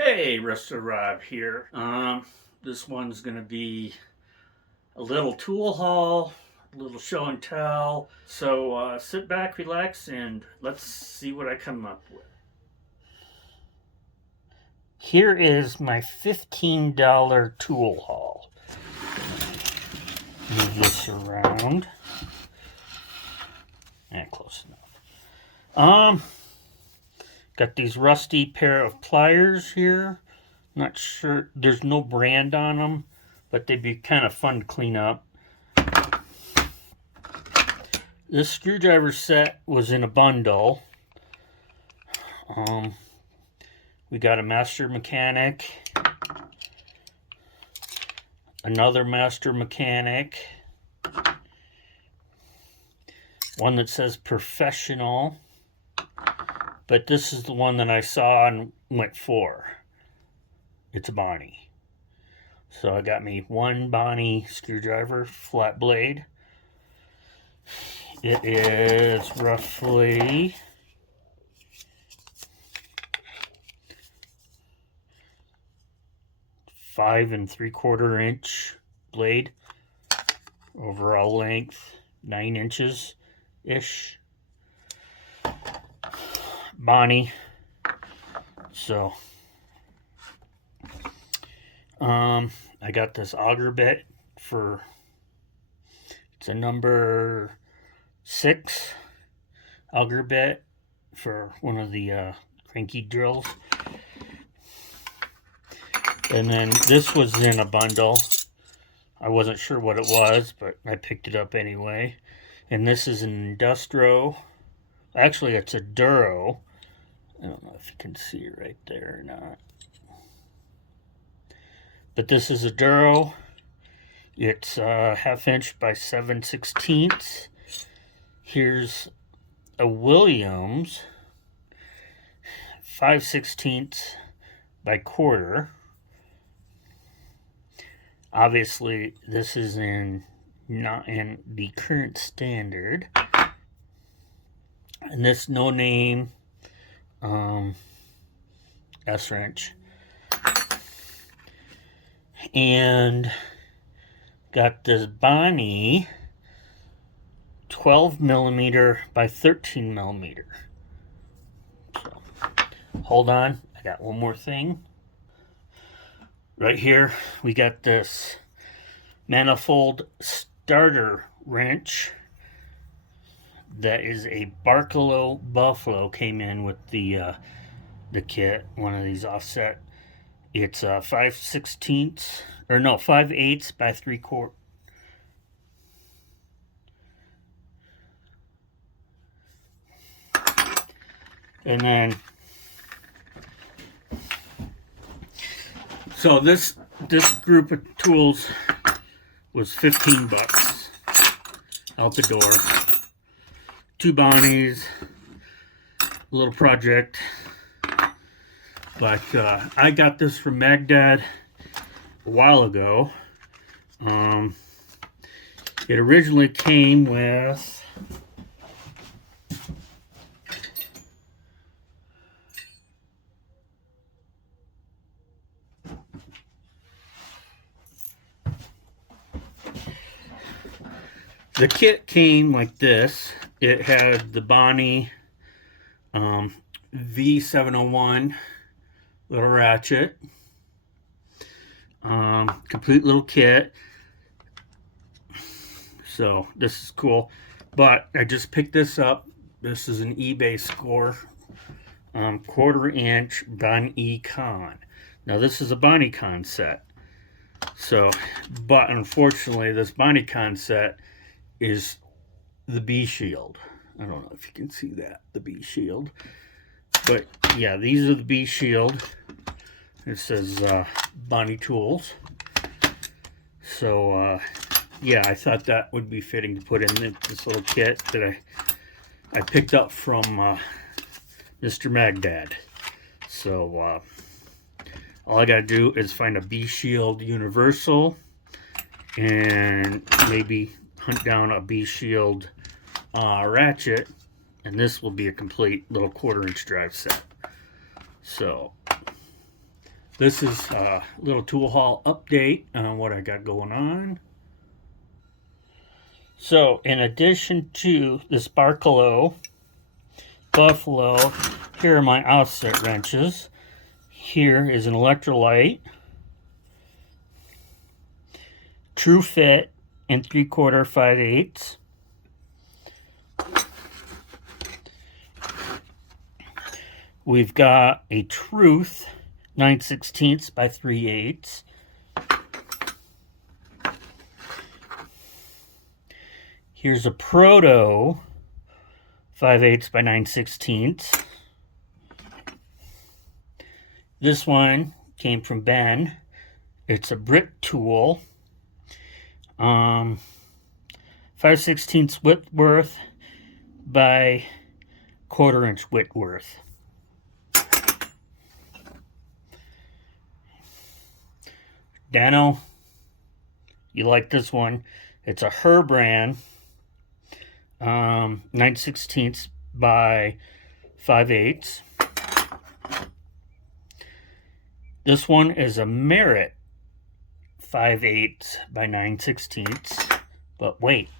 Hey, Resto-Rob here. This one's gonna be a little tool haul, a little show and tell. So sit back, relax, and let's see what I come up with. Here is my $15 tool haul. Move this around. Close enough. Got these rusty pair of pliers here. Not sure, there's no brand on them, but they'd be kind of fun to clean up. This screwdriver set was in a bundle. We got a master mechanic, another master mechanic, one that says professional, but this is the one that I saw and went for. It's a Bonney. So I got me one Bonney screwdriver, flat blade. It is roughly five and 3/4 inch blade. Overall length 9 inches ish. Bonney. So I got this auger bit for, it's a number 6 auger bit for one of the cranky drills. And then this was in a bundle. I wasn't sure what it was, but I picked it up anyway. And this is an Industro. Actually, it's a Duro. I don't know if you can see it right there or not. But this is a Duro. It's 1/2 inch by 7/16. Here's a Williams 5/16 by 1/4. Obviously, this is not in the current standard. And this no name S-wrench. And got this Bonney 12mm by 13mm. So, hold on, I got one more thing. Right here, we got this manifold starter wrench. That is a Barkalow Buffalo, came in with the kit, one of these offset. It's 5/16 or no 5/8 by 3/4. And then, so this group of tools was $15 out the door. 2 Bonnies, a little project. But I got this from Magdad a while ago. It originally came with the kit came like this. It had the Bonney V701 little ratchet, complete little kit. So this is cool. But I just picked this up. This is an eBay score, 1/4 inch Bonney Con. Now this is a Bonney Con set. So, but unfortunately, this Bonney Con set is the B shield. I don't know if you can see that, the B shield. But yeah, these are the B shield. It says Bonney Tools. So yeah, I thought that would be fitting to put in this little kit that I picked up from Mr. Magdad. So all I gotta do is find a B shield universal and maybe hunt down a B shield ratchet, and this will be a complete little 1/4 inch drive set. So This is a little tool haul update on what I got going on. So, in addition to the Sparkalo Buffalo, here are my offset wrenches. Here is an electrolyte, true fit in 3/4 5/8. We've got a Truth 9/16 by 3/8. Here's a Proto 5/8 by 9/16. This one came from Ben. It's a brick tool. 5/16 Whitworth by 1/4 inch Whitworth. Dano, you like this one? It's a Herbrand 9/16 by 5/8. This one is a Merit 5/8 by 9/16. But wait.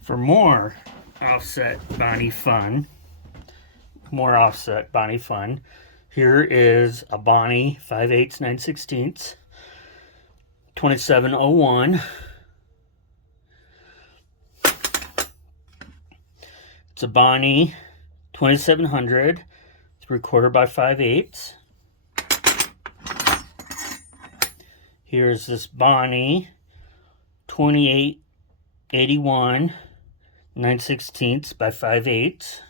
For more offset Bonney fun, here is a Bonney 5/8 9/16 2701. It's a Bonney 2700 3/4 by 5/8. Here's this Bonney 2881 9/16 by 5/8.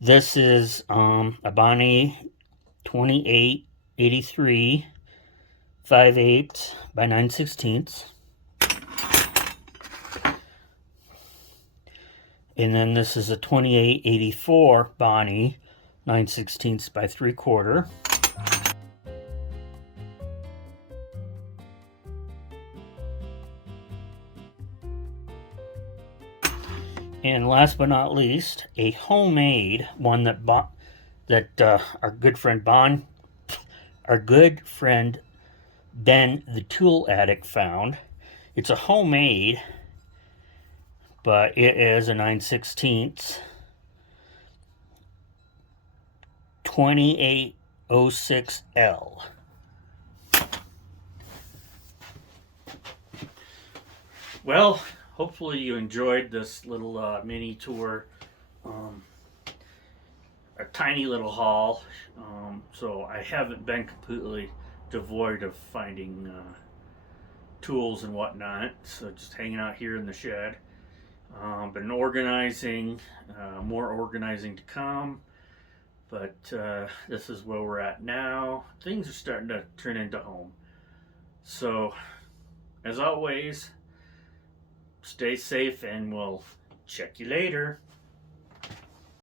This is a Bonney 2883 5/8 by 9/16. And then this is a 2884 Bonney 9/16 by 3/4. And last but not least, a homemade one that our good friend Ben the Tool Addict found. It's a homemade, but it is a 9/16 2806L. Well, hopefully you enjoyed this little mini tour, a tiny little haul. So I haven't been completely devoid of finding tools and whatnot. So just hanging out here in the shed. Been organizing, more organizing to come. But this is where we're at now. Things are starting to turn into home. So, as always, stay safe and we'll check you later.